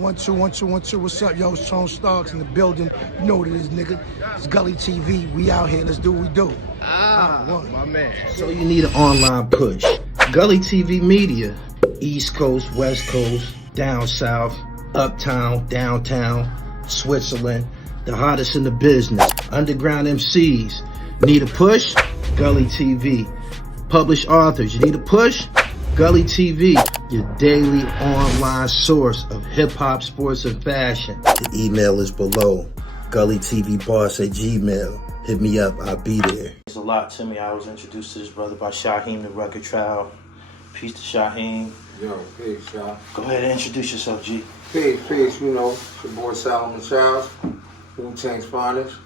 1 2 1 2 1 2. What's up, yo? It's Tone Starks in the building. You know what it is, nigga. It's Gully TV. We out here. Let's do what we do. My man. So you need an online push. Gully TV Media. East Coast, West Coast, down south, uptown, downtown, Switzerland. The hottest in the business. Underground MCs. Need a push? Gully TV. Published authors. You need a push? Gully TV. Your daily online source of hip-hop, sports, and fashion. The email is below. GullyTVBoss@gmail. Hit me up, I'll be there. It's a lot to me. I was introduced to this brother by Shaheem, the record trial. Peace to Shaheem. Yo, peace, y'all. Go ahead and introduce yourself, G. Peace, you know, it's your boy Solomon Childs, Wu Tang's finest.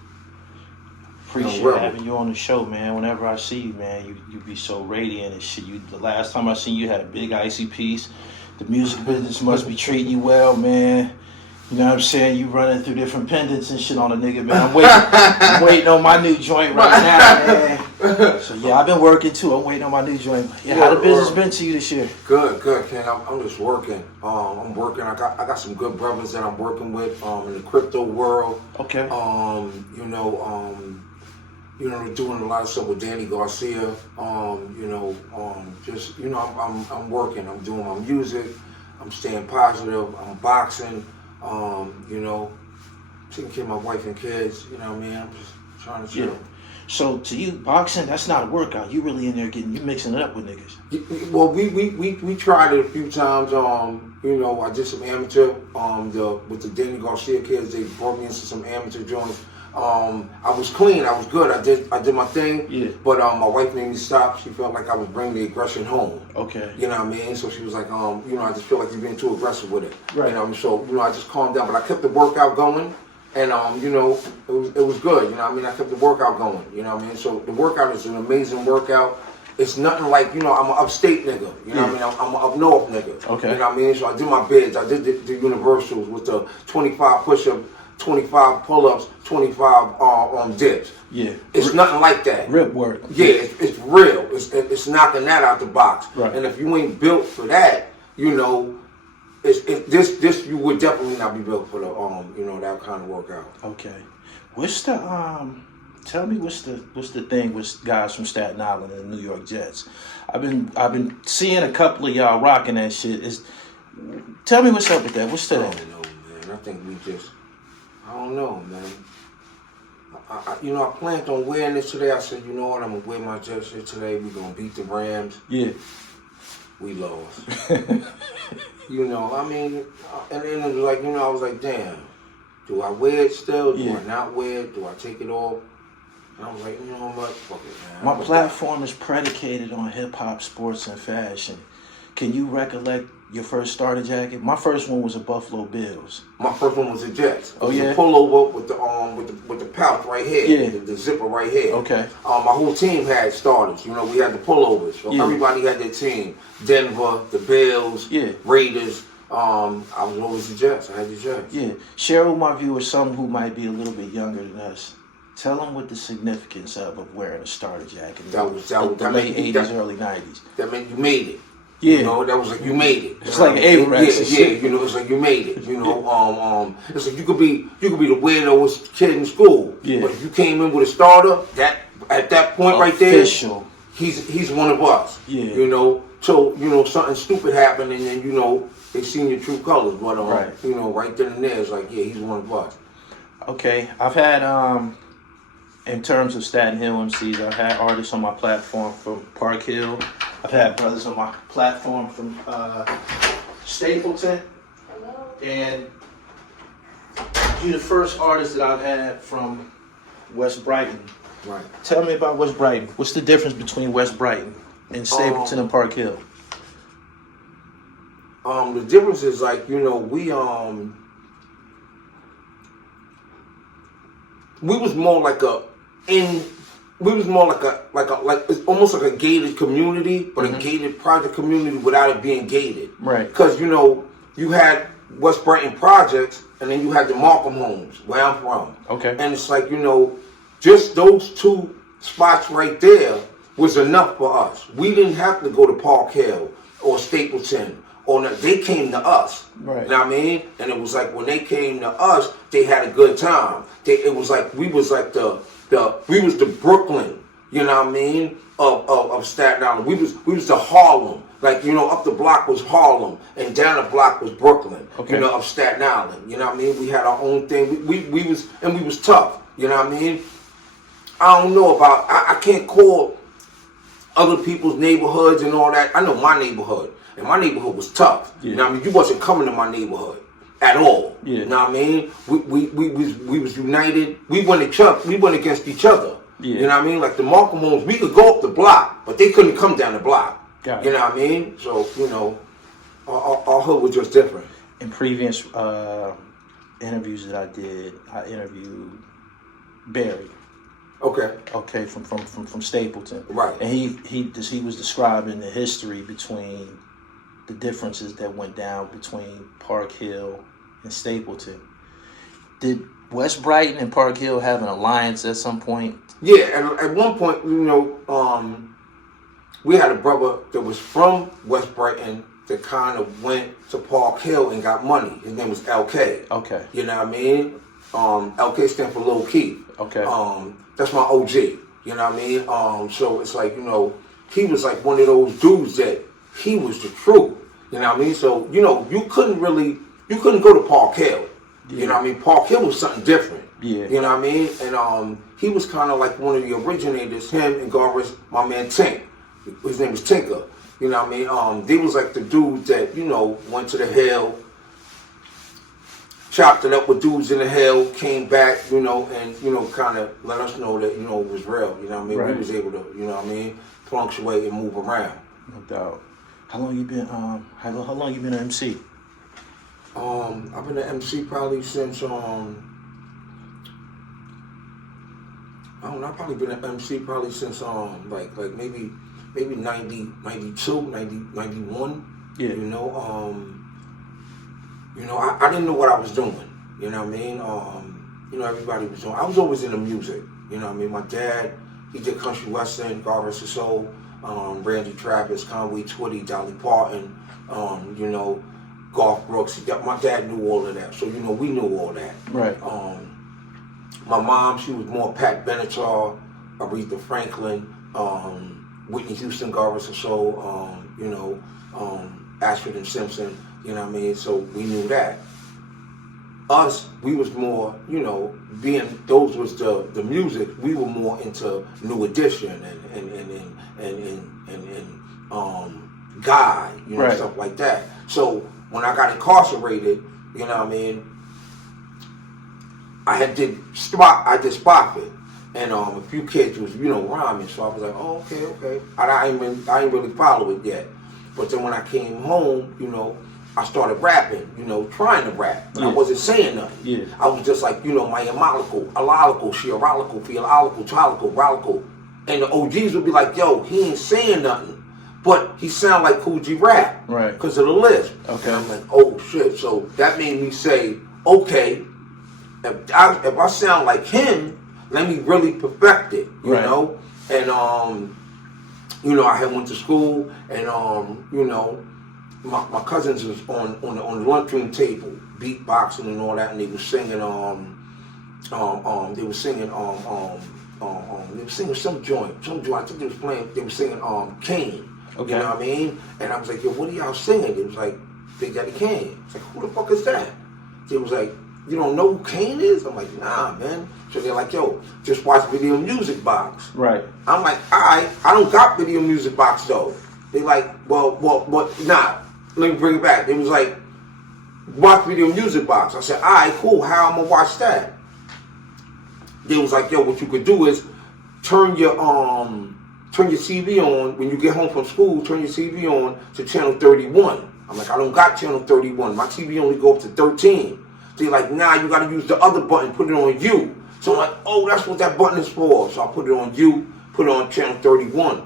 Appreciate having you on the show, man. Whenever I see you, man, you be so radiant and shit. The last time I seen you had a big icy piece. The music business must be treating you well, man. You know what I'm saying? You running through different pendants and shit on a nigga, man. I'm waiting on my new joint right now, man. So yeah, I've been working too. I'm waiting on my new joint. Yeah, how the business been to you this year? Good, Ken. I'm just working. I'm working. I got some good brothers that I'm working with in the crypto world. Okay. We're doing a lot of stuff with Danny Garcia. I'm working. I'm doing my music. I'm staying positive. I'm boxing. Taking care of my wife and kids. You know what I mean? I'm just trying to chill. Yeah. So to you, boxing, that's not a workout. You really in there you mixing it up with niggas. Well, we tried it a few times. I did some amateur. With the Danny Garcia kids, they brought me into some amateur joints. I was clean. I was good. I did my thing. Yeah. But my wife made me stop. She felt like I was bringing the aggression home. Okay. You know what I mean? So she was like, I just feel like you're being too aggressive with it. Right. So I just calmed down. But I kept the workout going, and it was good. You know what I mean? I kept the workout going. You know what I mean? So the workout is an amazing workout. It's nothing like, I'm an upstate nigga. You know what I mean? I'm an up north nigga. Okay. You know what I mean? So I did my bids. I did the universals with the 25 push-ups, 25 pull-ups, 25 dips. Yeah. It's nothing like that. Rip work. Yeah, it's real. It's knocking that out the box. Right. And if you ain't built for that, this you would definitely not be built for the that kind of workout. Okay. What's the tell me what's the thing with guys from Staten Island and the New York Jets? I've been seeing a couple of y'all rocking that shit. Tell me what's up with that. What's that? I don't know, man. I think I don't know, man. I planned on wearing this today. I said, you know what, I'm going to wear my Jet shit today. We're going to beat the Rams. Yeah. We lost. And then it was like, I was like, damn, do I wear it still? Do I not wear it? Do I take it off? And I was like, you know what, fuck it, man. My platform is predicated on hip-hop, sports, and fashion. Can you recollect your first starter jacket? My first one was a Buffalo Bills. My first one was a Jets. Oh yeah. A pullover with the pouch right here. Yeah. The zipper right here. Okay. My whole team had starters. We had the pullovers. So everybody had their team. Denver, the Bills, Raiders. I was always the Jets. I had the Jets. Yeah. Share with my viewers some who might be a little bit younger than us. Tell them what the significance of wearing a starter jacket. That was the late 80s, early 90s. That meant you made it. Yeah. That was like you made it. It's like Avirex. Yeah, it's like you made it. It's like you could be the weirdest kid in school. Yeah. But if you came in with a starter, at that point right there, he's one of us. Yeah. So something stupid happened and then they seen your true colors. But right then and there, it's like he's one of us. Okay. I've had in terms of Staten Hill MCs, I've had artists on my platform from Park Hill. I've had brothers on my platform from Stapleton. Hello. And you're the first artist that I've had from West Brighton. Right. Tell me about West Brighton. What's the difference between West Brighton and Stapleton and Park Hill? The difference is like, we was more like it's almost like a gated community, but a gated project community without it being gated. Right. Because you had West Brighton projects, and then you had the Markham homes where I'm from. Okay. And it's like just those two spots right there was enough for us. We didn't have to go to Park Hill or Stapleton or no, they came to us. Right. You know what I mean? And it was like when they came to us, they had a good time. It was like we was like we was the Brooklyn, you know what I mean, of Staten Island. We was the Harlem. Like, you know, up the block was Harlem, and down the block was Brooklyn, you know, of Staten Island. You know what I mean? We had our own thing. We was tough. You know what I mean? I don't know about, I can't call other people's neighborhoods and all that. I know my neighborhood, and my neighborhood was tough. Yeah. You know what I mean? You wasn't coming to my neighborhood at all. Yeah. You know what I mean? We was united. We went against each other. Yeah. You know what I mean? Like the Malcolm homes, we could go up the block, but they couldn't come down the block. Got it. You know what I mean? So, you know, our hood was just different. In previous interviews that I did, I interviewed Barry. Okay, from Stapleton. Right. And he was describing the history between the differences that went down between Park Hill and Stapleton. Did West Brighton and Park Hill have an alliance at some point? Yeah, at one point, you know, we had a brother that was from West Brighton that kind of went to Park Hill and got money. His name was LK. Okay. You know what I mean? LK stands for Lil Keith. Okay. That's my OG. You know what I mean? So it's like, you know, he was like one of those dudes that he was the truth. You know what I mean? So, you know, you couldn't go to Park Hill. Yeah. You know what I mean? Park Hill was something different. Yeah. You know what I mean? And he was kind of like one of the originators, him and Garvis, my man Tink. His name was Tinker. You know what I mean? They was like the dudes that, you know, went to the hill, chopped it up with dudes in the hill, came back, you know, and, you know, kind of let us know that, you know, it was real. You know what I mean? Right. We was able to, you know what I mean, punctuate and move around. No doubt. How long you been how long you been an MC? I've been an MC probably since I've probably been an MC probably since like maybe 90, 92, 90, 91. Yeah. You know, I didn't know what I was doing. You know what I mean? You know, everybody was doing. I was always into music. You know what I mean? My dad, he did country western, God rest his soul, Randy Travis, Conway Twitty, Dolly Parton, you know, Garth Brooks. My dad knew all of that. So, you know, we knew all that. Right. My mom, she was more Pat Benatar, Aretha Franklin, Whitney Houston, God rest her soul, you know, Ashford and Simpson, you know what I mean? So we knew that. Us, we was more, you know, being those was the music. We were more into New Edition and Guy, you know, right. Stuff like that. So when I got incarcerated, you know what I mean, I did spot it, and a few kids was, you know, rhyming. So I was like, oh, okay. I ain't really follow it yet. But then when I came home, you know, I started rapping, you know, trying to rap. But I wasn't saying nothing. Yeah. I was just like, you know, my amolical, alolical, sheerolical, theological, tolical, rolical. And the OGs would be like, yo, he ain't saying nothing. But he sound like Cool G rap. Right. Because of the lisp. Okay. And I'm like, oh, shit. So that made me say, okay, if I sound like him, let me really perfect it, you know? And, you know, I had went to school, and, you know, my cousins was on the lunchroom table, beatboxing and all that, and they were singing, they were singing some joint. I think they were singing Kane. Okay. You know what I mean? And I was like, yo, what are y'all singing? It was like, Big Daddy Kane. It's like, who the fuck is that? They was like, you don't know who Kane is? I'm like, nah, man. So they're like, yo, just watch Video Music Box. Right. I'm like, I don't got Video Music Box though. They like, well, nah. Let me bring it back. They was like, watch Video Music Box. I said, all right, cool. How I'm gonna watch that? They was like, yo, what you could do is turn your TV on when you get home from school. Turn your TV on to channel 31. I'm like, I don't got channel 31. My TV only go up to 13. They're like, nah, you gotta use the other button. Put it on you. So I'm like, oh, that's what that button is for. So I put it on you. Put it on channel 31.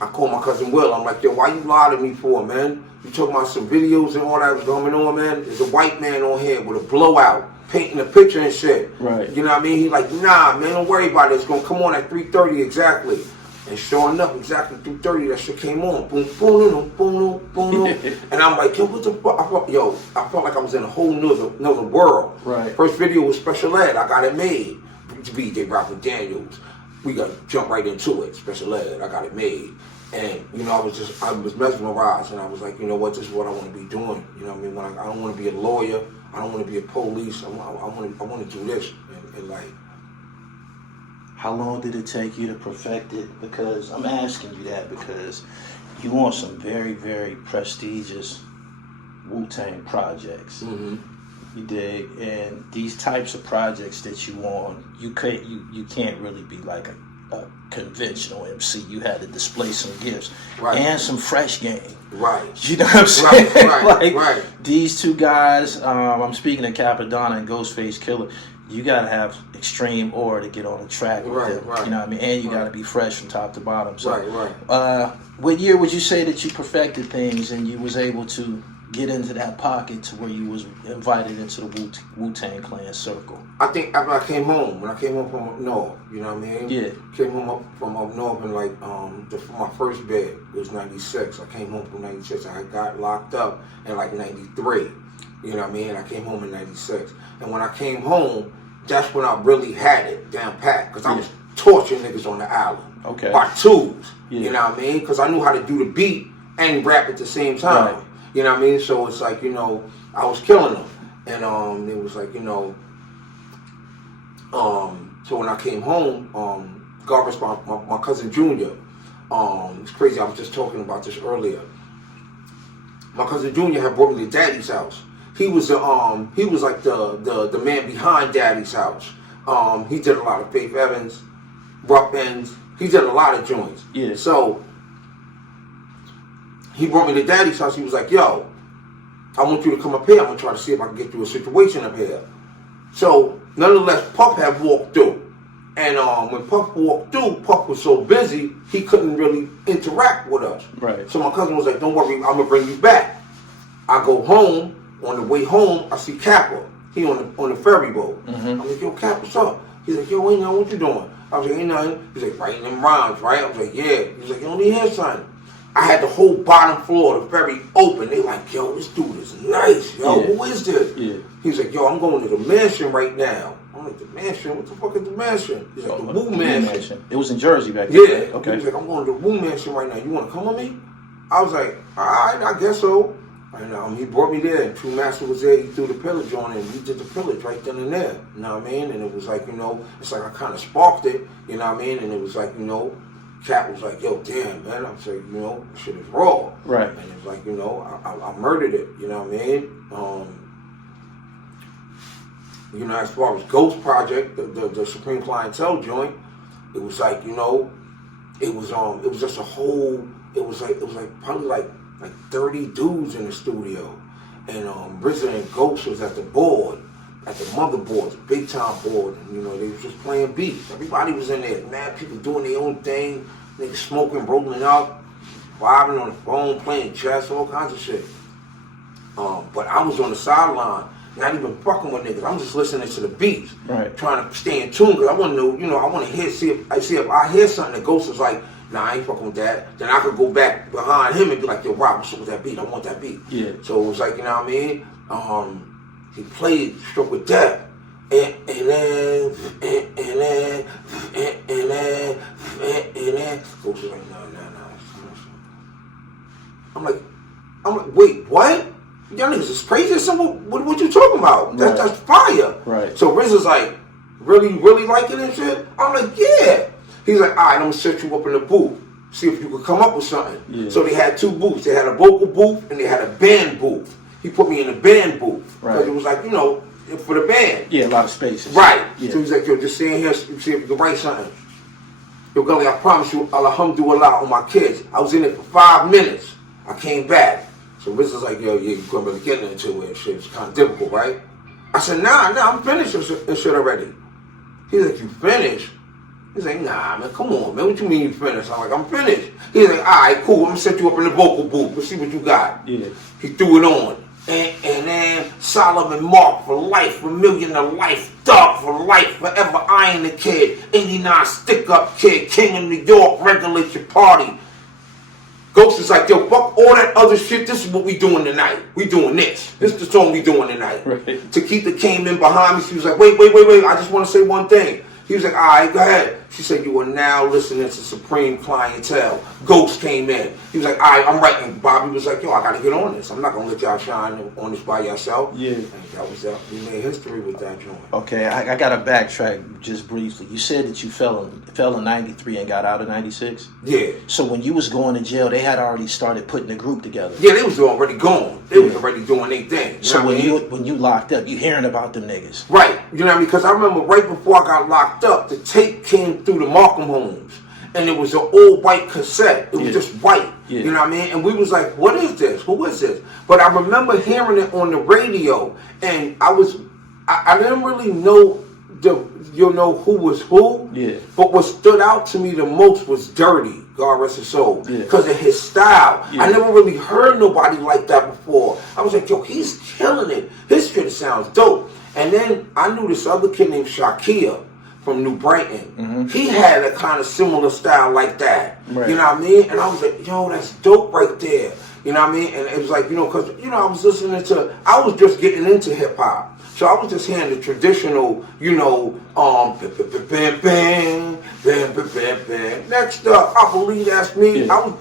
I called my cousin Will. I'm like, yo, why you lie to me for, man? You talking about some videos and all that was going on, man? There's a white man on here with a blowout, painting a picture and shit. Right. You know what I mean? He's like, nah, man, don't worry about it. It's going to come on at 3:30 exactly. And sure enough, exactly 2:30, that shit came on. Boom, boom, boom, boom, boom. And I'm like, yo, what the fuck? I felt like I was in a whole nother world. Right. First video was Special Ed. I got it made. BJ Robert Daniels. We got to jump right into it. Special Ed. I got it made. And, you know, I was mesmerized. And I was like, you know what? This is what I want to be doing. You know what I mean? I don't want to be a lawyer. I don't want to be a police. I want to do this. And like, how long did it take you to perfect it? Because I'm asking you that because you on some very, very prestigious Wu Tang projects. mm-hmm. You dig? And these types of projects that you on, you can't really be like a conventional MC. You had to display some gifts and some fresh game. Right. You know what I'm saying? Right. These two guys, I'm speaking of Cappadonna and Ghostface Kilah. You gotta have extreme aura to get on the track with them. Right. You know what I mean? And you gotta be fresh from top to bottom. So, Right. What year would you say that you perfected things and you was able to get into that pocket to where you was invited into the Wu TANG Clan circle? I think after I came home, when I came home from up north, you know what I mean? Yeah. Came home from up north and like my first bed was 96. I came home from 96. I got locked up in like 93. You know what I mean? I came home in 96. And when I came home, that's when I really had it down pat. Because I was torturing niggas on the island. Okay. By twos. Yeah. You know what I mean? Because I knew how to do the beat and rap at the same time. Right. You know what I mean? So it's like, you know, I was killing them. And it was like, you know, so when I came home, God rest my cousin Junior. It's crazy, I was just talking about this earlier. My cousin Junior had brought me to Daddy's house. He was like the man behind Daddy's house. He did a lot of Faith Evans, Rough Ends. He did a lot of joints. Yeah. So he brought me to Daddy's house. He was like, yo, I want you to come up here. I'm gonna try to see if I can get you a situation up here. So nonetheless, Puff had walked through. And when Puff walked through, Puff was so busy, he couldn't really interact with us. Right. So my cousin was like, don't worry, I'm going to bring you back. I go home. On the way home, I see Kappa. He on the ferry boat. Mm-hmm. I'm like, yo, Cap, what's up? He's like, yo, ain't nothing, what you doing? I was like, ain't nothing. He's like, writing them rhymes, right? I was like, yeah. He's like, you don't need hear something. I had the whole bottom floor of the ferry open. They like, yo, this dude is nice. Yo, who is this? Yeah. He's like, yo, I'm going to the mansion right now. I'm like, the mansion? What the fuck is the mansion? He's like, the Wu mansion. It was in Jersey back then. then. Yeah. Okay. He was like, I'm going to the Wu mansion right now. You want to come with me? I was like, all right, I guess so. And he brought me there, and True Master was there. He threw the Pillage on, and we did the Pillage right then and there. You know what I mean? And it was like, you know, it's like I kind of sparked it. You know what I mean? And it was like, you know, Cat was like, yo, damn, man. I'm saying, you know, this shit is raw. Right. And it was like, you know, I murdered it. You know what I mean? You know, as far as Ghost Project, the Supreme Clientele joint, it was like, you know, it was just a whole. It was like probably like 30 dudes in the studio, and RZA and Ghost was at the board, at the motherboard, the big time board, and you know they was just playing beats. Everybody was in there, mad people doing their own thing, niggas smoking, rolling out, vibing on the phone, playing chess, all kinds of shit. But I was on the sideline, not even fucking with niggas. I'm just listening to the beats, right, trying to stay in tune because I want to know, you know, I want to hear, see if I hear something that Ghost is like, nah, I ain't fucking with that. Then I could go back behind him and be like, yo, Rob, what's up with that beat? I want that beat. Yeah. So it was like, you know what I mean? He played Stroke with Death. And then. Ghost was like, no. I'm like, wait, what? Y'all niggas is crazy or something? What you talking about? Right. That's fire. Right. So RZA's like, really liking it and shit? I'm like, yeah. He's like, all right, I'm going to set you up in the booth. See if you could come up with something. Yeah. So they had two booths. They had a vocal booth and they had a band booth. He put me in the band booth. Because it was like, you know, for the band. Yeah, a lot of spaces. Right. Yeah. So he's like, yo, just stand here, see if you can write something. Yo, Gully, I promise you, alhamdulillah on my kids. I was in it for 5 minutes. I came back. So RZA's like, yo, yeah, you couldn't really get into it. Shit, it's kind of difficult, right? I said, nah, I'm finished and shit already. He's like, you finished? He's like, nah, man, come on, man. What you mean you finished? I'm like, I'm finished. He's like, all right, cool. I'm going to set you up in the vocal booth. Let's see what you got. Yeah. He threw it on. And Eminem, Solomon Mark for life, $1 million to life, Thug for life, forever I ain't a kid, 89 stick up kid, king of New York, regulate your party. Ghost is like, yo, fuck all that other shit. This is what we doing tonight. We doing this. This is the song we doing tonight. Right. Takita came in behind me. She was like, wait. I just want to say one thing. He was like, all right, go ahead. She said, you are now listening to Supreme Clientele. Ghost came in. He was like, all right, I'm writing. Bobby was like, yo, I got to get on this. I'm not going to let y'all shine on this by yourself. Yeah. And that was that. We made history with that joint. Okay, I got to backtrack just briefly. You said that you fell in 93 and got out in 96? Yeah. So when you was going to jail, they had already started putting the group together. Yeah, they was already gone. They was already doing their thing. So when you locked up, you hearing about them niggas. Right. You know what I mean? Because I remember right before I got locked up, the tape came through the Markham homes. And it was an old white cassette. It was just white. Yeah. You know what I mean? And we was like, what is this? Who is this? But I remember hearing it on the radio. And I didn't really know who was who. Yeah. But what stood out to me the most was Dirty, God rest his soul. Because of his style. Yeah. I never really heard nobody like that before. I was like, yo, he's killing it. His shit sounds dope. And then I knew this other kid named Shakia from New Brighton. Mm-hmm. He had a kind of similar style like that. Right. You know what I mean? And I was like, yo, that's dope right there. You know what I mean? And it was like, because, I was listening to, I was just getting into hip hop. So I was just hearing the traditional, next up, I believe that's me. Yeah. I was,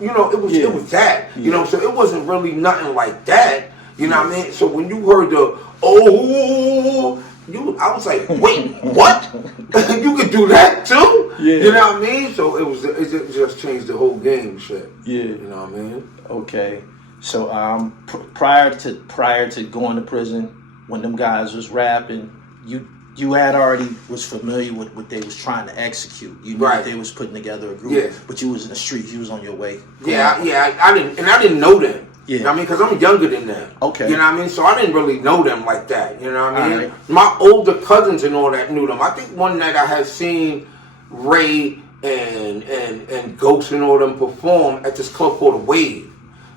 it was that. Yeah. So it wasn't really nothing like that. You know what I mean? So when you heard the, I was like, wait, what? You could do that too? Yeah. You know what I mean? So it just changed the whole game, shit. Yeah. You know what I mean? Okay. So prior to going to prison, when them guys was rapping, you had already was familiar with what they was trying to execute. You knew that they was putting together a group, but you was in the streets. You was on your way. I didn't know them. Yeah. You know what I mean? Because I'm younger than them. Okay. You know what I mean? So I didn't really know them like that. You know what I mean? Right. My older cousins and all that knew them. I think one night I had seen Ray and Ghost and all them perform at this club called The Wave.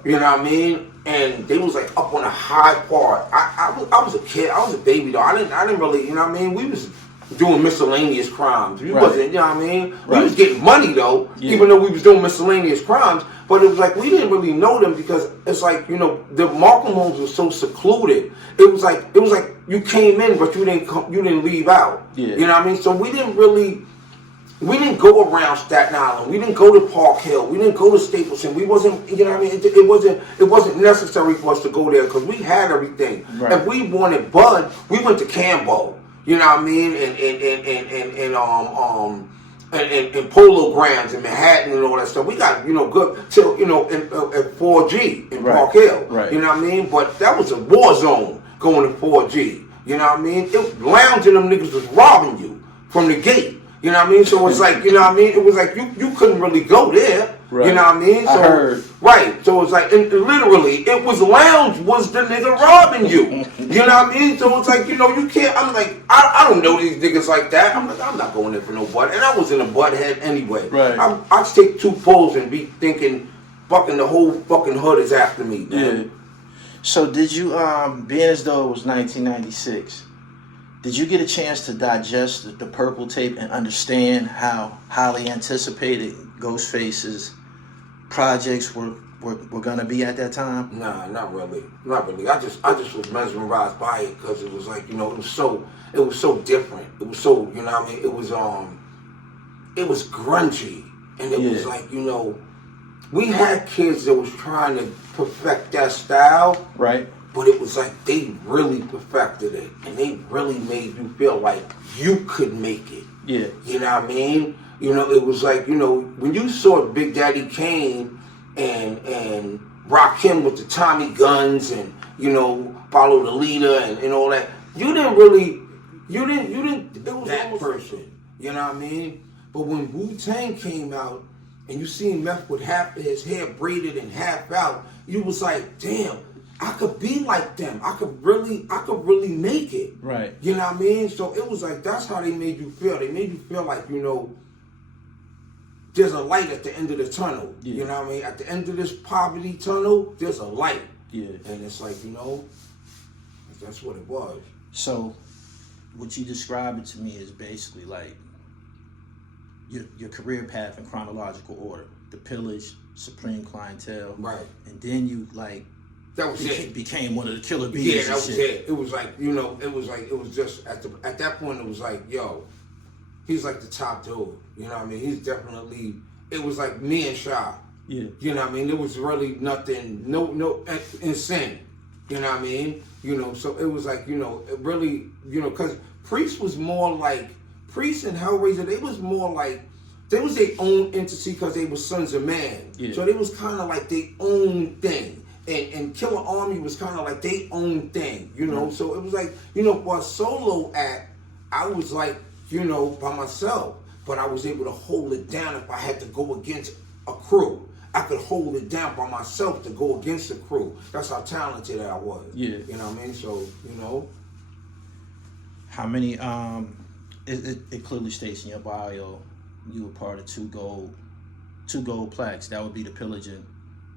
You know what I mean? And they was like up on a high part. I was a kid. I was a baby though. I didn't really, you know what I mean? We was doing miscellaneous crimes. We wasn't, you know what I mean? We was getting money though, even though we was doing miscellaneous crimes. But it was like we didn't really know them because it's like, the Markham homes were so secluded. It was like you came in but you didn't leave out. Yeah. You know what I mean? So we didn't go around Staten Island. We didn't go to Park Hill. We didn't go to Stapleton. We wasn't, you know what I mean? It wasn't necessary for us to go there because we had everything. Right. If we wanted bud, we went to Cambo. You know what I mean? And Polo Grounds in Manhattan and all that stuff. We got, good till, at 4G in Park Hill. Right. You know what I mean? But that was a war zone going to 4G. You know what I mean? Lounging them niggas was robbing you from the gate. You know what I mean? So it's like, you know what I mean? It was like you couldn't really go there. Right. You know what I mean? So, I heard. Right. So it's like, and literally, it was lounge was the nigga robbing you. You know what I mean? So it's like, you can't, I'm like, I don't know these niggas like that. I'm like, I'm not going there for no butt. And I was in a butt head anyway. Right. I'd take 2 pulls and be thinking, fucking the whole fucking hood is after me, man. Yeah. So did you, being as though it was 1996, did you get a chance to digest the Purple tape and understand how highly anticipated Ghostface's projects were going to be at that time? Nah, not really. I just was mesmerized by it because it was like, it was so different. It was so, you know what I mean? It was grungy. And it was like, we had kids that was trying to perfect that style. Right. But it was like they really perfected it. And they really made you feel like you could make it. Yeah. You know what I mean? It was like, when you saw Big Daddy Kane and Rakim with the Tommy guns and, Follow the Leader and all that, it was that person. You know what I mean? But when Wu Tang came out and you seen Meth with his hair braided and half out, you was like, damn, I could be like them. I could really make it. Right. You know what I mean? So it was like, that's how they made you feel. They made you feel like, there's a light at the end of the tunnel. Yeah. You know what I mean? At the end of this poverty tunnel, there's a light. Yeah. And it's like, That's what it was. So, what you described it to me is basically like your career path in chronological order. The Pillage, Supreme Clientele. Right. And then you like that was it. Became one of the killer bees. Yeah, that was it. It was like, you know, it was just at that point it was like, yo, he's like the top dude. You know what I mean? He's definitely, it was like me and Shy. Yeah. You know what I mean? There was really nothing, no insane. You know what I mean? You know, so it was like, you know, it really, you know, because Priest was more like, Priest and Hellraiser, they was more like, they was their own entity because they were Sons of Man. Yeah. So they was kind of like their own thing. And Killer Army was kind of like their own thing, you know? So it was like, you know, for a solo act, I was like, you know, by myself. But I was able to hold it down if I had to go against a crew. I could hold it down by myself to go against the crew. That's how talented I was. Yeah. You know what I mean? So, you know. How many, it clearly states in your bio, you were part of two gold plaques. That would be the Pillage and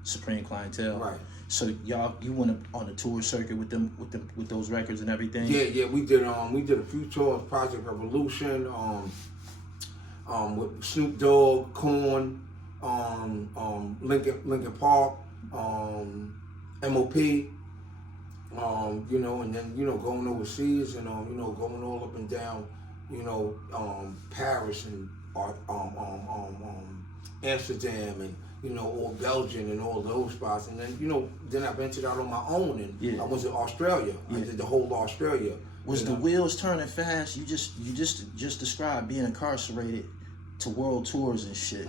Supreme Clientele. Right. So you went on a tour circuit with those records and everything? Yeah, we did a few tours, Project Revolution, with Snoop Dogg, Korn, Linkin Park, MOP, you know, and then, you know, going overseas and, you know, going all up and down, you know, Paris and Amsterdam and, you know, all Belgium and all those spots. And then, you know, then I ventured out on my own and I was in Australia. I did the whole Australia. Was the wheels turning fast? You just described being incarcerated to world tours and shit.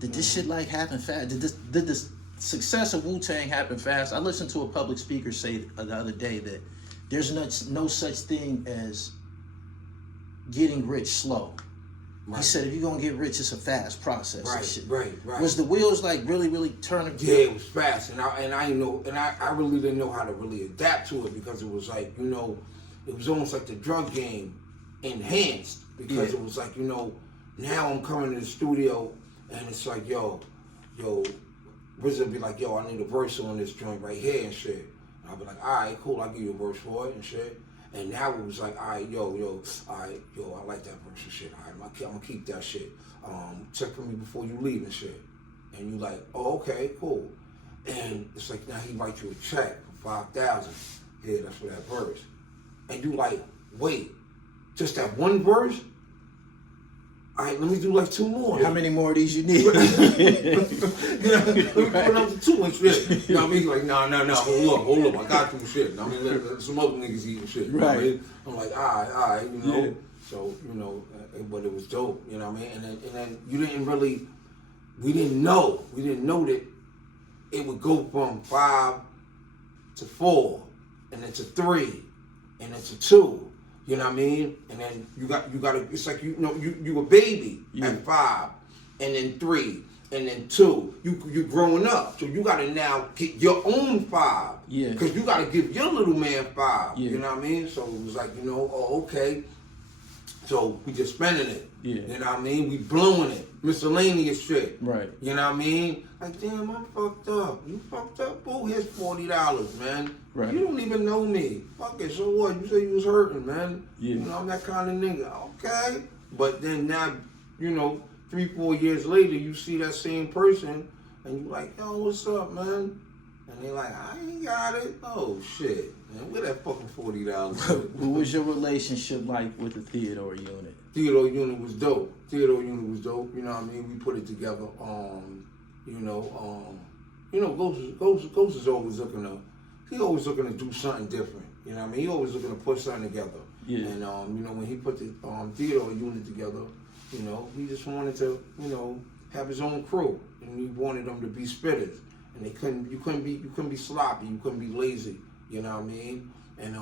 Did this shit like happen fast? Did this success of Wu Tang happen fast? I listened to a public speaker say the other day that there's no such thing as getting rich slow. Right. He said if you're gonna get rich, it's a fast process. Right, and shit. Right. Was the wheels like really turning? Yeah, it was fast, and I really didn't know how to really adapt to it because it was like, you know, it was almost like the drug game enhanced because it was like, you know, now I'm coming to the studio and it's like, yo, RZA would be like, yo, I need a verse on this joint right here and shit. And I'll be like, all right, cool, I'll give you a verse for it and shit. And now it was like, all right, yo, I like that verse and shit. All right, I'm gonna keep that shit. Check for me before you leave and shit. And you like, oh, okay, cool. And it's like, now he writes you a check for $5,000. Yeah, that's for that verse. And you like, wait, just that one verse? All right, let me do like two more. How many more of these you need? Let me put up to 2 and shit. You know what I mean? Like, no, hold up, I got you shit. You know what I mean? Let some other niggas eating shit. You know what I mean? I'm like, all right, you know. Yeah. So, you know, but it was dope, you know what I mean? And then we didn't know that it would go from 5 to 4, and then to 3, and then to 2. You know what I mean? And then you got to, it's like, you know, you a baby at 5, and then 3, and then 2. You growing up, so you got to now get your own 5. Yeah. Because you got to give your little man 5. Yeah. You know what I mean? So it was like, you know, oh, okay. So we just spending it. Yeah. You know what I mean? We blowing it. Miscellaneous shit. Right. You know what I mean? Like, damn, I'm fucked up. You fucked up? Boo, here's $40, man. Right. You don't even know me. Fuck it, so what? You say you was hurting, man. Yeah. You know, I'm that kind of nigga. Okay. But then now, you know, 3-4 years later, you see that same person, and you like, yo, what's up, man? And they like, I ain't got it. Oh, shit. Man, where that fucking $40? What was your relationship like with the Theodore unit? Theodore unit was dope. You know what I mean? We put it together. Ghost is always looking to do something different. You know what I mean? He always looking to put something together. Yeah. And, you know, when he put the Theodore unit together, you know, he just wanted to, you know, have his own crew. And he wanted them to be spitters. And you couldn't be sloppy, you couldn't be lazy. You know what I mean? And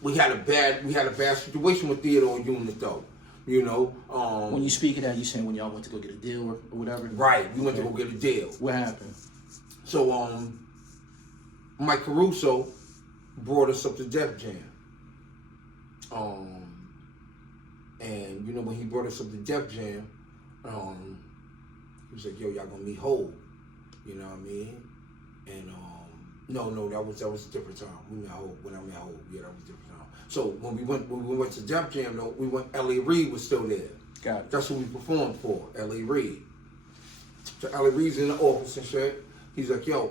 we had a bad situation with Theodore unit though. You know. When you speak of that, you saying when y'all went to go get a deal or whatever? Right, we went to go get a deal. What happened? So Mike Caruso brought us up to Def Jam. And you know when he brought us up to Def Jam, he was like, yo, y'all gonna meet Hov. You know what I mean? And No, that was a different time. We met Hope when I met Hope. Yeah, that was a different time. So when we went to Def Jam though, we went. L.A. Reid was still there. Got it. That's who we performed for. L.A. Reid. So L.A. Reid's in the office and shit. He's like, yo,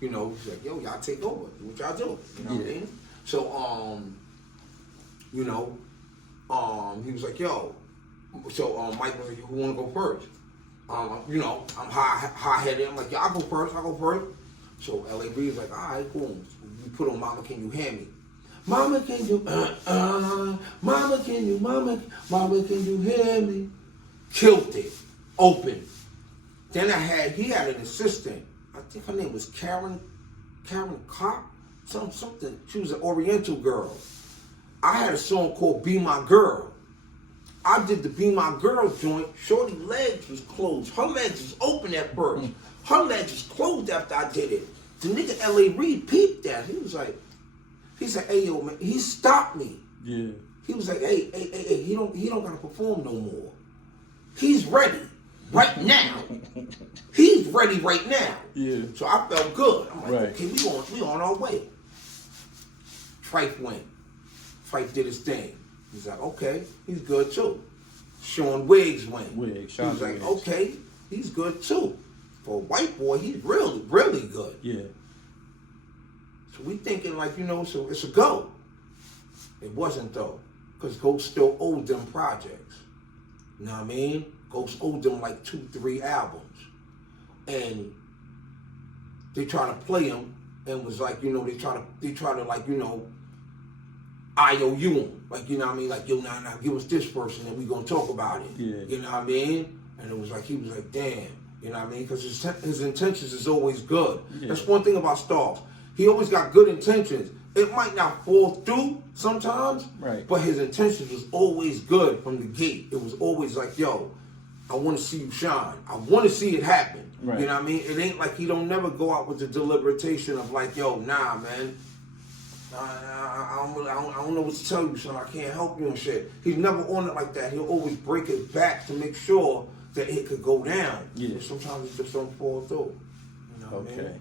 he's like, yo, y'all take over. Do what y'all do. You know what I mean? So he was like, yo. So Mike was like, who wanna go first? I'm high-headed. I'm like, yeah, I'll go first. So L.A. Reid's like, all right, cool. We put on Mama, Can You Hear Me? Mama, can you, Mama, can you hear me? Killed it. Open. Then he had an assistant. I think her name was Karen Kopp, something. She was an Oriental girl. I had a song called Be My Girl. I did the Be My Girl joint. Shorty's legs was closed. Her legs was open at first. Her legs was closed after I did it. The nigga L.A. Reid peeped that. He said, hey, yo, man, he stopped me. Yeah. He was like, hey, he don't gotta perform no more. He's ready right now. He's ready right now. Yeah. So I felt good. I'm like, right. Okay, we on our way. Fife went. Fife did his thing. He's like, okay, he's good too. Sean Wiggs went. He was like, okay, he's good too. For a white boy, he's really, really good. Yeah. So we thinking like, so it's a go. It wasn't though, because Ghost still owed them projects. You know what I mean? Ghost owed them like 2-3 albums. And they try to play them and was like, they try to like, IOU him. Like, you know what I mean? Like, yo, now give us this person and we gonna talk about it. Yeah. You know what I mean? And it was like, he was like, damn. You know what I mean? Because his intentions is always good. Yeah. That's one thing about Starks. He always got good intentions. It might not fall through sometimes, right? But his intentions was always good from the gate. It was always like, yo, I want to see you shine. I want to see it happen. Right. You know what I mean? It ain't like he don't never go out with the deliberation of like, yo, nah, man. I don't know what to tell you, son. I can't help you and shit. He's never on it like that. He'll always break it back to make sure that it could go down. Yeah. But sometimes it just don't fall through. You know what I mean?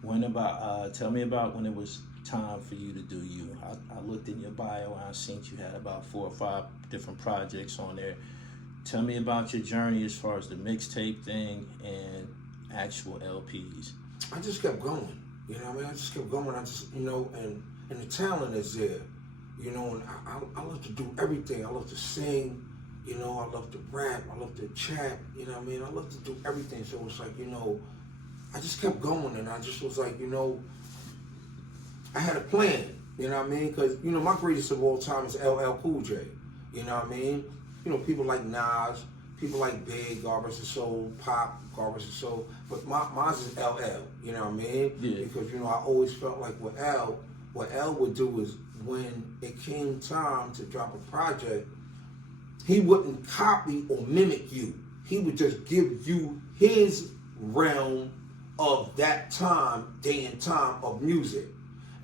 When about? Tell me about when it was time for you to do you. I looked in your bio and I seen you had about 4 or 5 different projects on there. Tell me about your journey as far as the mixtape thing and actual LPs. I just kept going. You know what I mean? I just kept going. I just, and the talent is there. And I love to do everything. I love to sing. I love to rap. I love to chat. You know what I mean? I love to do everything. So it's like, I just kept going, and I just was like, I had a plan. You know what I mean? Because, my greatest of all time is LL Cool J. You know what I mean? People like Nas, people like Big, God Rest His Soul, Pop, God Rest His Soul. But mine is LL. You know what I mean? Yeah. Because, I always felt like what L would do is when it came time to drop a project, he wouldn't copy or mimic you. He would just give you his realm of that time, day and time of music,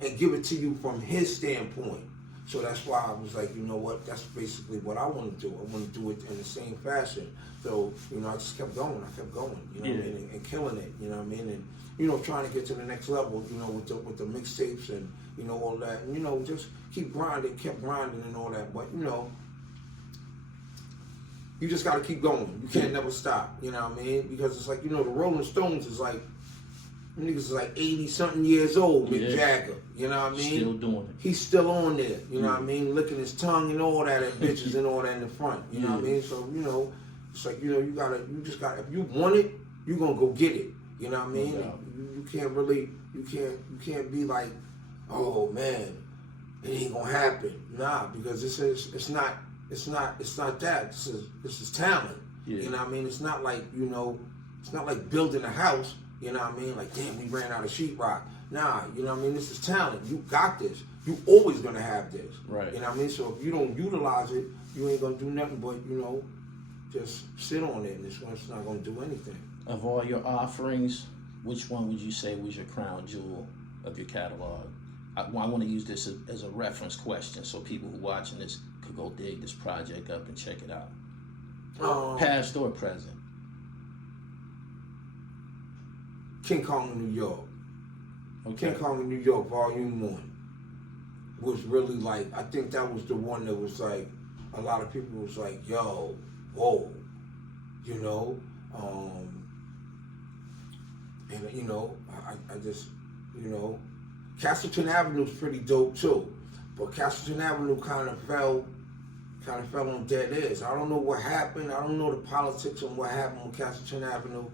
and give it to you from his standpoint. So that's why I was like, you know what, that's basically what I want to do. I want to do it in the same fashion. So, I just kept going. I kept going, what I mean, and killing it, you know what I mean? And, trying to get to the next level, with the mixtapes and, all that. And, just keep grinding, kept grinding and all that. But, you just got to keep going. You can't never stop, you know what I mean? Because it's like, the Rolling Stones is like, niggas is like 80-something years old, Mick Jagger, you know what I mean? Still doing it. He's still on there, you know what I mean? Licking his tongue and all that, and bitches and all that in the front, you know what I mean? So, it's like, you just got, if you want it, you're going to go get it, you know what I mean? You can't really, you can't be like, oh man, it ain't going to happen. Nah, because it's not that. This is talent. Yeah. You know what I mean? It's not like, it's not like building a house, you know what I mean? Like, damn, we ran out of sheetrock. Nah, you know what I mean? This is talent. You got this. You always gonna have this. Right. You know what I mean? So if you don't utilize it, you ain't gonna do nothing but, just sit on it, and it's not gonna do anything. Of all your offerings, which one would you say was your crown jewel of your catalog? I want to use this as a reference question so people who watching this could go dig this project up and check it out. Past or present? King Kong in New York. Okay. King Kong in New York, Volume 1, was really like, I think that was the one that was like, a lot of people was like, yo, whoa, you know? And you know, I just, you know, Castleton Avenue's pretty dope too, but Castleton Avenue kind of fell on dead ends. I don't know what happened. I don't know the politics on what happened on Castleton Avenue.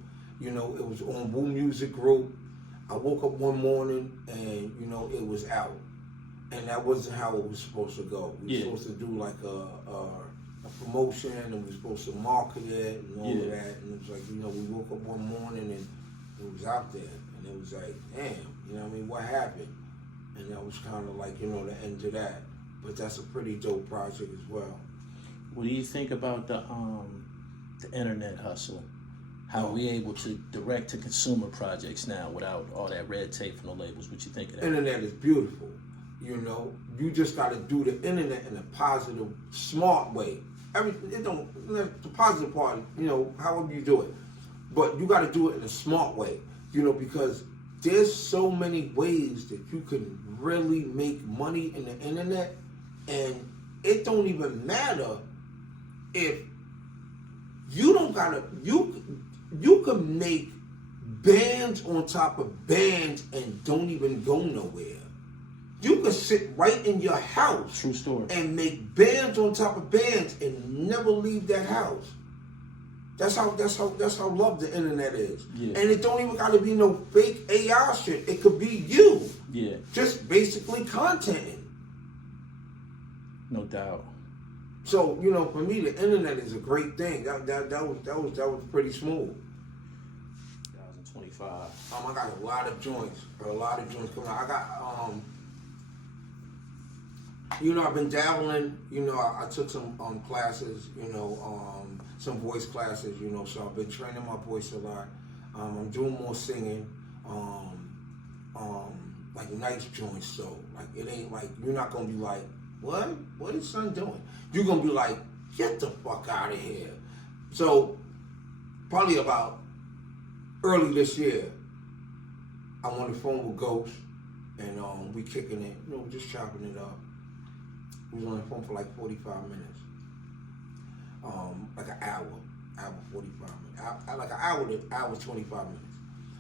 You know, it was on Wu Music Group. I woke up one morning and, you know, it was out. And that wasn't how it was supposed to go. We were supposed to do like a promotion, and we were supposed to market it and all of that. And it was like, you know, we woke up one morning and it was out there. And it was like, damn, you know what I mean, what happened? And that was kind of like, you know, the end of that. But that's a pretty dope project as well. What do you think about the internet hustle? How are we able to direct to consumer projects now without all that red tape from the labels? What you think of that? Internet is beautiful. You know, you just got to do the internet in a positive, smart way. The positive part, you know, however you do it. But you got to do it in a smart way, you know, because there's so many ways that you can really make money in the internet, and it don't even matter if you don't gotta, you can make bands on top of bands and don't even go nowhere. You can sit right in your house, true story, and make bands on top of bands and never leave that house. That's how love the internet is. Yeah. And it don't even gotta be no fake AI shit. It could be you. Yeah. Just basically contenting. No doubt. So, you know, for me, the internet is a great thing. That was pretty smooth. 2025. I got a lot of joints coming out. I got you know, I've been dabbling. You know, I took some classes. You know, some voice classes. You know, so I've been training my voice a lot. I'm doing more singing. Like nice joints. So, like, it ain't like you're not gonna be like, what is son doing? You're gonna be like, get the fuck out of here. So probably about early this year, I'm on the phone with Ghost, and we kicking it, you know, just chopping it up. We was on the phone for like 45 minutes. Like an hour 45 minutes. Like an hour to hour 25 minutes.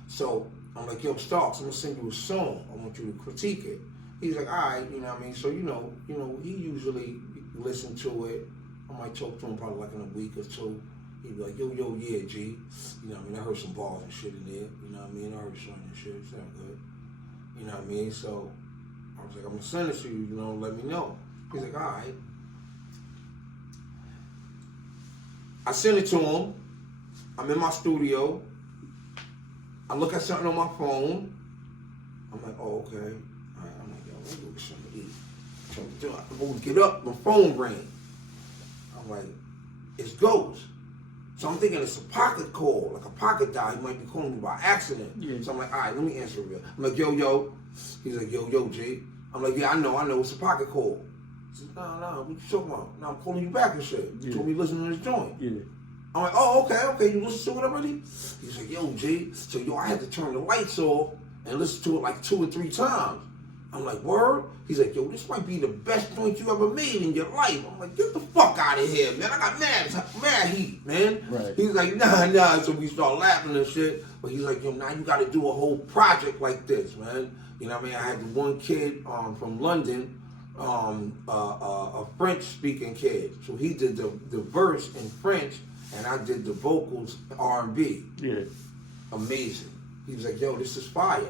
So I'm like, yo, Starks, I'm gonna send you a song. I want you to critique it. He's like, all right, you know what I mean? So, you know, he usually listen to it. I might talk to him probably like in a week or two. He'd be like, yo, yeah, G. You know what I mean? I heard some balls and shit in there. You know what I mean? I heard something and shit. It sounded good. You know what I mean? So I was like, I'm going to send it to you, you know, let me know. He's like, all right. I sent it to him. I'm in my studio. I look at something on my phone. I'm like, oh, okay. All right. I'm like, yo, let me go get something to eat. So I go get up, my phone rang. I'm like, it's Ghost. So I'm thinking it's a pocket call, like a pocket dial. He might be calling me by accident. Yeah. So I'm like, all right, let me answer it. I'm like, yo. He's like, yo, G. I'm like, yeah, I know, it's a pocket call. He says, no, what you talking about? No, I'm calling you back and shit. You told me to listen to this joint. Yeah. I'm like, oh, okay, you listen to it already? He's like, yo, G. So, I had to turn the lights off and listen to it like 2 or 3 times. I'm like, word? He's like, yo, this might be the best joint you ever made in your life. I'm like, get the fuck out of here, man. I got mad heat, man. Right. He's like, nah. So we start laughing and shit. But he's like, yo, now you got to do a whole project like this, man. You know what I mean? I had the one kid from London, a French-speaking kid. So he did the verse in French, and I did the vocals R&B. Yeah. Amazing. He was like, yo, this is fire.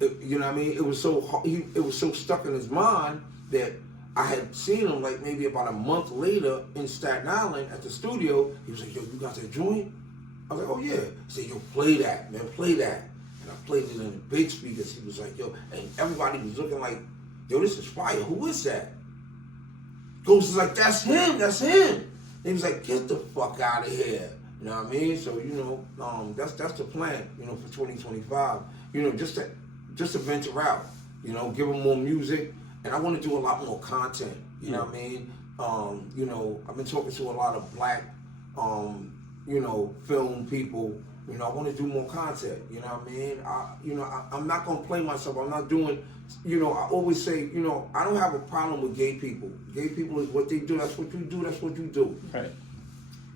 You know what I mean? It was so stuck in his mind that I had seen him like maybe about a month later in Staten Island at the studio. He was like, yo, you got that joint? I was like, oh yeah. He said, yo, play that, man, play that. And I played it in the big speakers. He was like, yo, and everybody was looking like, yo, this is fire. Who is that? Ghost is like, that's him. And he was like, get the fuck out of here. You know what I mean? So, you know, that's the plan, you know, for 2025. You know, just to venture out, you know, give them more music. And I want to do a lot more content, you know what I mean? You know, I've been talking to a lot of black, you know, film people, You know, I want to do more content. You know what I mean? I'm not gonna play myself. I'm not doing. You know, I always say, you know, I don't have a problem with gay people. Gay people is what they do. That's what you do. That's what you do. Right.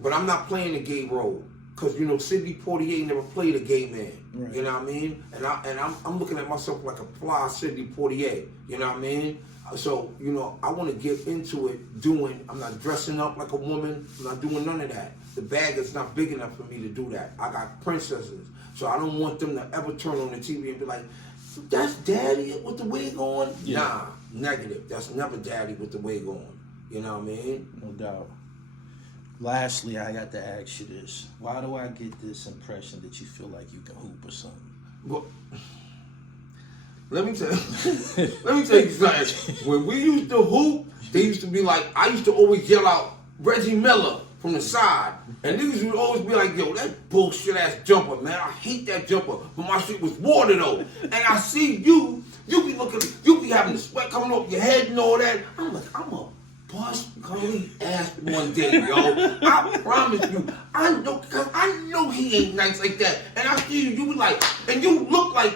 But I'm not playing a gay role. Cause you know, Sidney Poitier never played a gay man. Right. You know what I mean? And I'm looking at myself like a fly Sidney Poitier. You know what I mean? So you know, I want to get into it. I'm not dressing up like a woman. I'm not doing none of that. The bag is not big enough for me to do that. I got princesses, so I don't want them to ever turn on the TV and be like, "That's Daddy with the wig on." Yeah. Nah, negative. That's never Daddy with the wig on. You know what I mean? No doubt. Lastly, I got to ask you this. Why do I get this impression that you feel like you can hoop or something? Well, let me tell you something. When we used to hoop, they used to be like, I used to always yell out, Reggie Miller from the side. And niggas would always be like, yo, that bullshit ass jumper, man. I hate that jumper. But my shit was water though. And I see you be having the sweat coming off your head and all that. I'm like, I'm a bust Gully ass one day, yo. I promise you. I know he ain't nice like that. And I see you be like, and you look like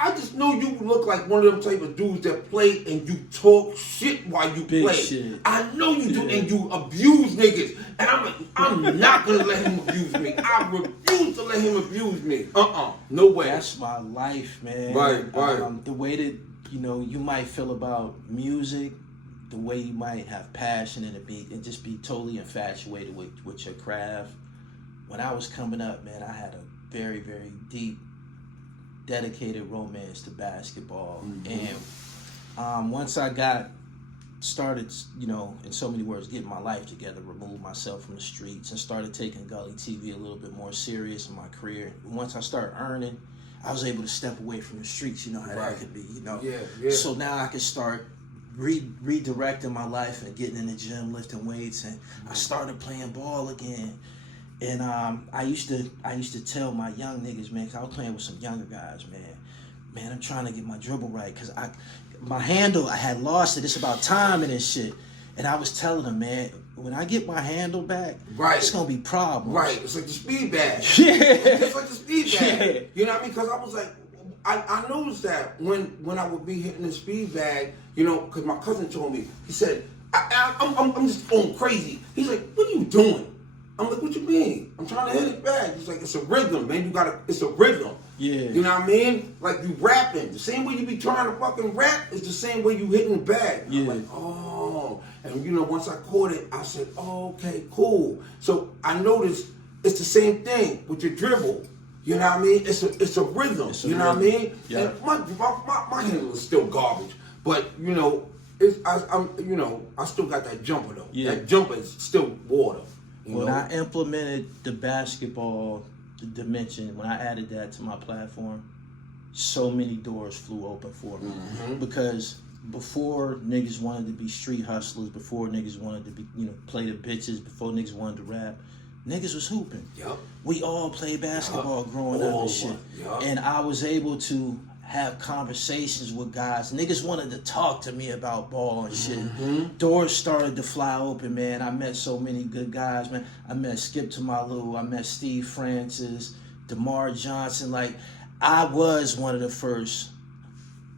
I just know you look like one of them type of dudes that play and you talk shit while you play. Shit. I know you do, and you abuse niggas. And I'm like, I'm not gonna let him abuse me. I refuse to let him abuse me. No way. That's my life, man. Right. The way that, you know, you might feel about music, the way you might have passion and just be totally infatuated with your craft. When I was coming up, man, I had a very, very deep, dedicated romance to basketball. Mm-hmm. And once I started, you know, in so many words, getting my life together, removed myself from the streets and started taking Gully TV a little bit more serious in my career. Once I started earning, I was able to step away from the streets, you know how that could be, you know. Yeah. So now I can start redirecting my life and getting in the gym, lifting weights, and I started playing ball again. And I used to tell my young niggas, man, 'cause I was playing with some younger guys, man, I'm trying to get my dribble right, 'cause my handle, I had lost it. It's about timing and shit. And I was telling them, man, when I get my handle back, it's gonna be problems. Right, it's like the speed bag. Yeah. It's like the speed bag. Yeah. You know what I mean? Because I was like, I noticed that when I would be hitting the speed bag, you know, because my cousin told me, he said, I'm just going crazy. He's like, what are you doing? I'm like, what you mean? I'm trying to hit it back. He's like, it's a rhythm, man. It's a rhythm. Yeah. You know what I mean? Like you rapping. The same way you be trying to fucking rap is the same way you hitting the bag. Yeah. I'm like, oh. And you know, once I caught it, I said, oh, okay, cool. So I noticed it's the same thing with your dribble. You know what I mean? It's a rhythm. You know what I mean? Yeah. And my handle is still garbage. But, you know, I still got that jumper though. Yeah. That jumper is still water. When I implemented the basketball dimension, when I added that to my platform, so many doors flew open for me. Mm-hmm. Because before niggas wanted to be street hustlers, before niggas wanted to be, you know, play the bitches, before niggas wanted to rap, niggas was hooping. Yep. We all played basketball growing up and shit. Yep. And I was able to have conversations with guys. Niggas wanted to talk to me about ball and shit. Mm-hmm. Doors started to fly open, man. I met so many good guys, man. I met Skip Tomalu, I met Steve Francis, DeMar Johnson. Like, I was one of the first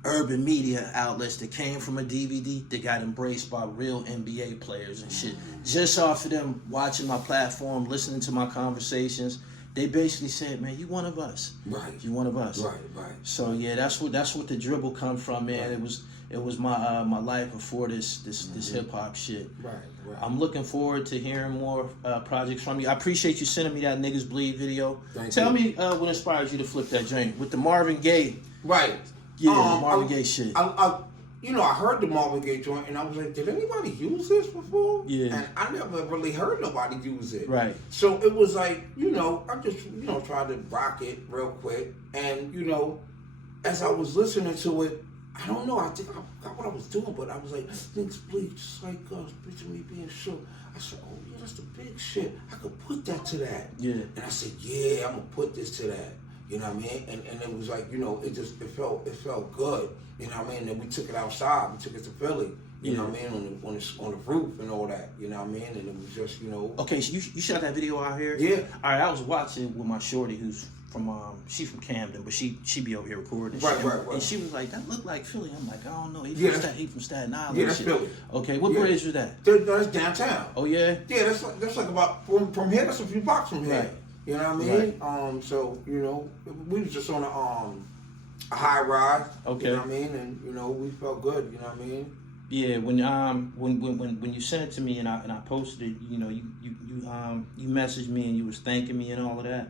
urban media outlets that came from a DVD that got embraced by real NBA players and shit. Just off of them watching my platform, listening to my conversations, they basically said, man, you one of us. Right. You one of us. Right. So yeah, that's what the dribble come from, man. Right. It was my my life before this hip hop shit. Right. I'm looking forward to hearing more projects from you. I appreciate you sending me that Niggas Bleed video. Tell me what inspires you to flip that joint with the Marvin Gaye. Right. Yeah, the Marvin Gaye shit. I heard the Marvin Gaye joint, and I was like, did anybody use this before? Yeah. And I never really heard nobody use it. Right. So it was like, I just, tried to rock it real quick. And, as I was listening to it, I don't know, I think I forgot what I was doing, but I was like, Niggas Bleed, just like us, picture me being shook. I said, oh, yeah, that's the big shit. I could put that to that. Yeah. And I said, yeah, I'm going to put this to that. You know what I mean? And it was like, you know, it felt good. You know what I mean? And then we took it outside. We took it to Philly. You know what I mean? On the roof and all that. You know what I mean? And it was just, you know. Okay, so you shot that video out here? Yeah. All right, I was watching with my shorty who's from she's from Camden, but she be over here recording. Right. And she was like, that looked like Philly. I'm like, I don't know. He from Staten Island. Yeah, that's Philly. Okay, what bridge was that? That's downtown. Oh yeah. Yeah, that's like about from here. That's a few blocks from here. Right. You know what I mean? So you know, we was just on a high rise. Okay. You know what I mean? And you know, we felt good. You know what I mean? Yeah, when you sent it to me and I posted it, you know, you messaged me and you was thanking me and all of that.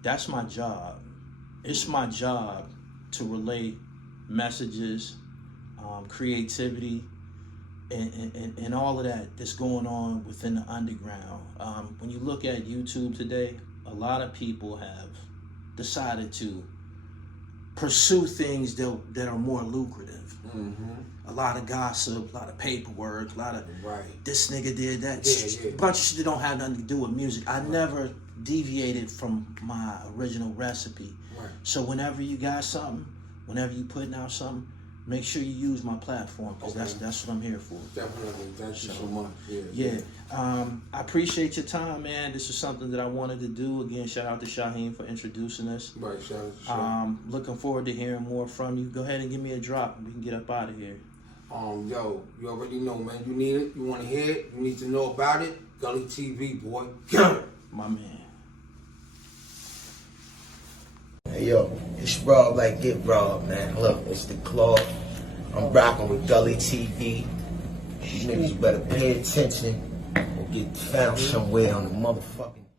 That's my job. It's my job to relay messages, creativity, and all of that's going on within the underground. When you look at YouTube today, a lot of people have decided to pursue things that are more lucrative. A lot of gossip, a lot of paperwork, a lot of this nigga did that. A bunch of shit that don't have nothing to do with music. I never deviated from my original recipe. So whenever you got something, whenever you putting out something, make sure you use my platform, because that's what I'm here for. Definitely. Thank you so much. Yeah. I appreciate your time, man. This is something that I wanted to do. Again, shout out to Shaheem for introducing us. Right, shout out to Shaheem. Looking forward to hearing more from you. Go ahead and give me a drop and we can get up out of here. Yo, you already know, man. You need it. You want to hear it. You need to know about it. Gully TV, boy. Get it. My man. Hey, yo, it's Rob like get Rob, man. Look, it's the Claw. I'm rocking with Gully TV. You niggas better pay attention or get found somewhere on the motherfucking